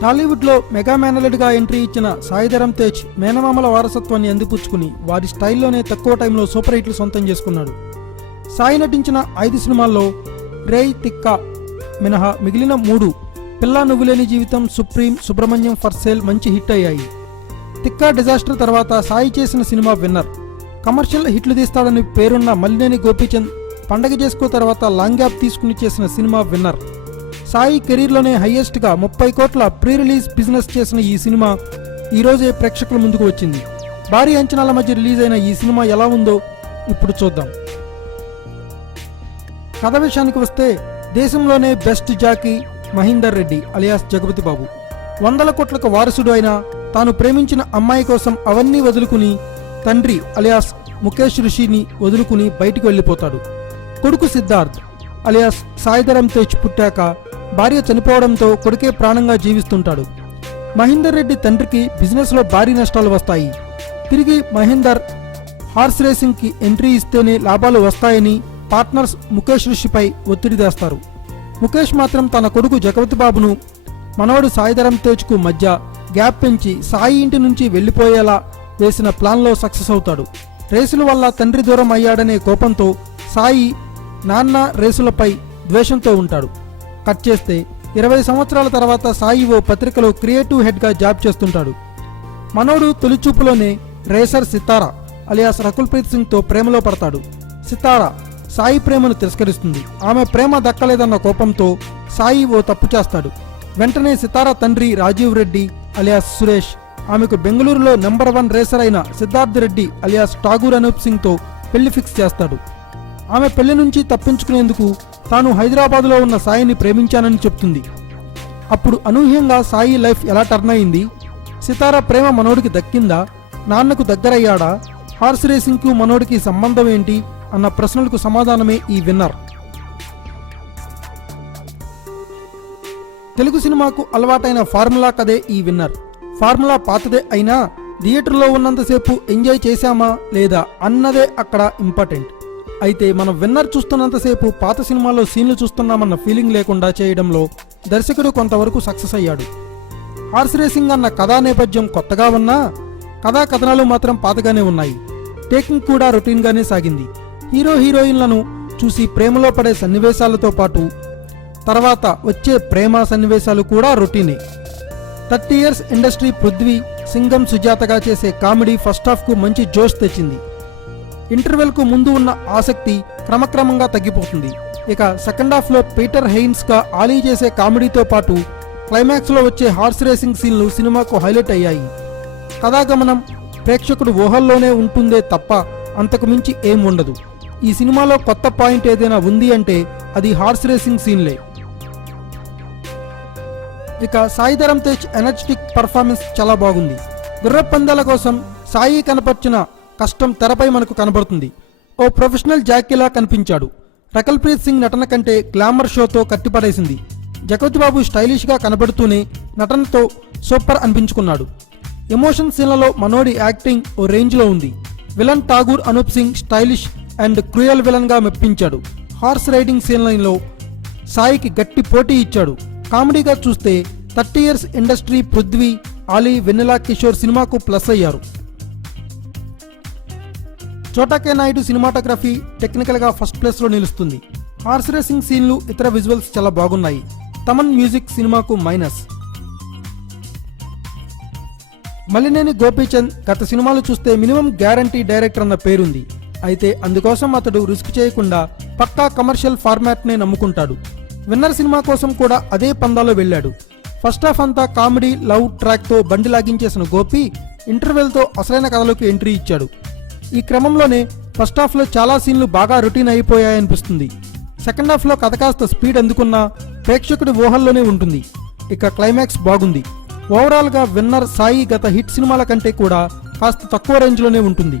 టాలీవుడ్లో mega మేనల్లుడిగా entry ఇచ్చిన సాయి ధరమ్ తేజ్ మేనమామల వారసత్వాన్ని అందిపుచ్చుకుని వారి స్టైల్లోనే తక్కువ టైంలో సూపర్ హిట్లు సొంతం చేసుకున్నాడు. సాయి నటించిన 5 సినిమాల్లో రేయ్ తిక్క మినహా మిగిలిన 3 పిల్లా నువ్వులేని జీవితం, సుప్రీం, సుబ్రహ్మణ్యం ఫర్ సేల్ మంచి హిట్ అయ్యాయి. తిక్క డిజాస్టర్ తర్వాత సాయి చేసిన సినిమా విన్నర్. కమర్షియల్ హిట్లు తీస్తాడని పేరున్న మల్లినేని గోపీచంద్ పండగ చేసుకో తర్వాత లాంగ్ గ్యాప్ తీసుకుని చేసిన సినిమా విన్నర్. సాయి కెరీర్లోనే హైయెస్ట్గా 30 కోట్ల ప్రీ రిలీజ్ బిజినెస్ చేసిన ఈ సినిమా ఈరోజే ప్రేక్షకుల ముందుకు వచ్చింది. భారీ అంచనాల మధ్య రిలీజ్ అయిన ఈ సినిమా ఎలా ఉందో ఇప్పుడు చూద్దాం. కథ విషయానికి వస్తే దేశంలోనే best jockey Mahinder Reddy alias Jagapathi Babu 100 కోట్లకు వారసుడు అయినా తాను ప్రేమించిన అమ్మాయి కోసం అవన్నీ వదులుకుని తండ్రి అలియాస్ ముఖేష్ ఋషిని వదులుకుని బయటికి వెళ్ళిపోతాడు. కొడుకు సిద్ధార్థ్ అలియాస్ సాయి ధరమ్ తేజ్ పుట్టాక భార్య చనిపోవడంతో కొడుకే ప్రాణంగా జీవిస్తుంటాడు. మహీందర్ రెడ్డి తండ్రికి బిజినెస్లో భారీ నష్టాలు వస్తాయి. తిరిగి మహీందర్ హార్స్ రేసింగ్కి ఎంట్రీ ఇస్తేనే లాభాలు వస్తాయని పార్ట్నర్స్ ముఖేష్ ఋషిపై ఒత్తిడి తెస్తారు. ముఖేష్ మాత్రం తన కొడుకు జగపతి బాబును మనవడు సాయి ధరమ్ తేజ్కు మధ్య గ్యాప్ పెంచి సాయి ఇంటి నుంచి వెళ్లిపోయేలా వేసిన ప్లాన్లో సక్సెస్ అవుతాడు. రేసుల వల్ల తండ్రి దూరం అయ్యాడనే కోపంతో సాయి నాన్న రేసులపై ద్వేషంతో ఉంటాడు. కట్ చేస్తే 20 సంవత్సరాల తర్వాత సాయి ఓ పత్రికలో క్రియేటివ్ హెడ్గా జాబ్ చేస్తుంటాడు. మనోడు తొలిచూపులోనే రేసర్ సితారా అలియాస్ రకుల్ ప్రీత్ సింగ్తో ప్రేమలో పడతాడు. సితారా సాయి ప్రేమను తిరస్కరిస్తుంది. ఆమె ప్రేమ దక్కలేదన్న కోపంతో సాయి ఓ తప్పు చేస్తాడు. వెంటనే సితారా తండ్రి రాజీవ్ రెడ్డి అలియాస్ సురేష్ ఆమెకు బెంగళూరులో నెంబర్ 1 రేసర్ అయిన సిద్ధార్థ్ రెడ్డి అలియాస్ ఠాగూర్ అనూప్ సింగ్తో పెళ్లి ఫిక్స్ చేస్తాడు. ఆమె పెళ్లి నుంచి తప్పించుకునేందుకు తాను హైదరాబాద్లో ఉన్న సాయిని ప్రేమించానని చెప్తుంది. అప్పుడు అనూహ్యంగా సాయి లైఫ్ ఎలా టర్న్ అయింది? సితారా ప్రేమ మనోడికి దక్కిందా? నాన్నకు దగ్గరయ్యాడా? హార్స్ రేసింగ్కు మనోడికి సంబంధం ఏంటి అన్న ప్రశ్నలకు సమాధానమే ఈ విన్నర్. తెలుగు సినిమాకు అలవాటైన ఫార్ములా కథే ఈ విన్నర్. ఫార్ములా పాతదే అయినా థియేటర్లో ఉన్నంతసేపు ఎంజాయ్ చేశామా లేదా అన్నదే అక్కడ ఇంపార్టెంట్. అయితే మనం విన్నర్ చూస్తున్నంతసేపు పాత సినిమాలో సీన్లు చూస్తున్నామన్న ఫీలింగ్ లేకుండా చేయడంలో దర్శకుడు కొంతవరకు సక్సెస్ అయ్యాడు. హార్స్ రేసింగ్ అన్న కథా నేపథ్యం కొత్తగా ఉన్నా కథా కథనాలు మాత్రం పాతగానే ఉన్నాయి. టేకింగ్ కూడా రొటీన్గానే సాగింది. హీరో హీరోయిన్లను చూసి ప్రేమలో పడే సన్నివేశాలతో పాటు తర్వాత వచ్చే ప్రేమ సన్నివేశాలు కూడా రొటీనే. 30 ఇయర్స్ ఇండస్ట్రీ పృథ్వీ, సింగం సుజాతగా చేసే కామెడీ ఫస్ట్ హాఫ్కు మంచి జోష్ తెచ్చింది. ఇంటర్వెల్కు ముందు ఉన్న ఆసక్తి క్రమక్రమంగా తగ్గిపోతుంది. ఇక సెకండ్ హాఫ్లో పీటర్ హెయిన్స్గా ఆలీ చేసే కామెడీతో పాటు క్లైమాక్స్లో వచ్చే హార్స్ రేసింగ్ సీన్లు సినిమాకు హైలైట్ అయ్యాయి. కథాగమనం ప్రేక్షకుడు ఊహల్లోనే ఉంటుందే తప్ప అంతకు మించి ఏం ఉండదు. ఈ సినిమాలో కొత్త పాయింట్ ఏదైనా ఉంది అంటే అది హార్స్ రేసింగ్ సీన్లే. ఇక సాయి ధరమ్ తేజ్ ఎనర్జెటిక్ పర్ఫార్మెన్స్ చాలా బాగుంది. గుర్ర పందాల కోసం సాయి కనపర్చిన కష్టం తెరపై మనకు కనబడుతుంది. ఓ ప్రొఫెషనల్ జాకీలా కనిపించాడు. రకుల్ ప్రీత్ సింగ్ నటన కంటే గ్లామర్ షోతో కట్టిపడేసింది. జగపతి బాబు స్టైలిష్గా కనబడుతూనే నటనతో సూపర్ అనిపించుకున్నాడు. ఎమోషన్ సీన్లలో మనోడి యాక్టింగ్ ఓ రేంజ్లో ఉంది. Villain Thakur Anoop Singh stylish and cruel విలన్గా మెప్పించాడు. హార్స్ రైడింగ్ సీన్లలో సాయికి గట్టి పోటీ ఇచ్చాడు. కామెడీగా చూస్తే 30 ఇయర్స్ ఇండస్ట్రీ పృథ్వీ, ఆలీ, వెన్నెలా కిషోర్ సినిమాకు ప్లస్ అయ్యారు. చోటా కే నాయుడు సినిమాటోగ్రఫీ టెక్నికల్గా ఫస్ట్ ప్లేస్లో నిలుస్తుంది. హార్స్ రేసింగ్ సీన్లు, ఇతర విజువల్స్ చాలా బాగున్నాయి. తమన్ మ్యూజిక్ సినిమాకు మైనస్. మల్లినేని గోపీచంద్ గత సినిమాలు చూస్తే మినిమం గ్యారంటీ డైరెక్టర్ అన్న పేరుంది. అయితే అందుకోసం అతడు రిస్క్ చేయకుండా పక్కా కమర్షియల్ ఫార్మాట్నే నమ్ముకుంటాడు. విన్నర్ సినిమా కోసం కూడా అదే పందాలో వెళ్ళాడు. ఫస్ట్ హాఫ్ అంతా కామెడీ లవ్ ట్రాక్తో బండి లాగించేసిన గోపి ఇంటర్వెల్తో అసలైన కథలోకి ఎంట్రీ ఇచ్చాడు. ఈ క్రమంలోనే ఫస్ట్ హాఫ్లో చాలా సీన్లు బాగా రొటీన్ అయిపోయాయనిపిస్తుంది. సెకండ్ హాఫ్లో కథ కాస్త స్పీడ్ అందుకున్నా ప్రేక్షకుడి ఊహల్లోనే ఉంటుంది. ఇక క్లైమాక్స్ బాగుంది. ఓవరాల్గా విన్నర్ సాయి గత హిట్ సినిమాల కంటే కూడా కాస్త తక్కువ రేంజ్లోనే ఉంటుంది.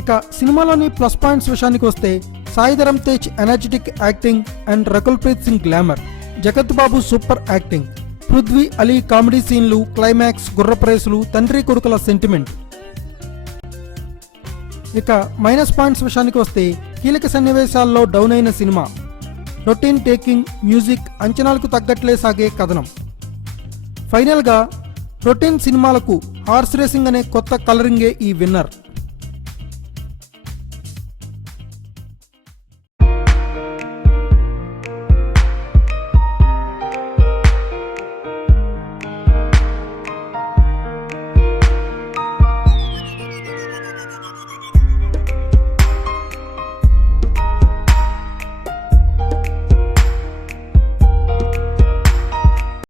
ఇక సినిమాలోని ప్లస్ పాయింట్స్ విషయానికి వస్తే Sai Dharam Tej energetic acting and Rakul Preet Singh glamour, Jagath Babu super acting, Prithvi, Ali comedy సీన్లు, క్లైమాక్స్, గుర్రప్రేసులు, తండ్రి కొడుకుల సెంటిమెంట్. ఇక మైనస్ పాయింట్స్ విషయానికి వస్తే కీలక సన్నివేశాల్లో డౌన్ అయిన సినిమా, రొటీన్ టేకింగ్, మ్యూజిక్ అంచనాలకు తగ్గట్లే సాగే కథనం. ఫైనల్గా రొటీన్ సినిమాలకు హార్స్ రేసింగ్ అనే కొత్త కలరింగే ఈ విన్నర్.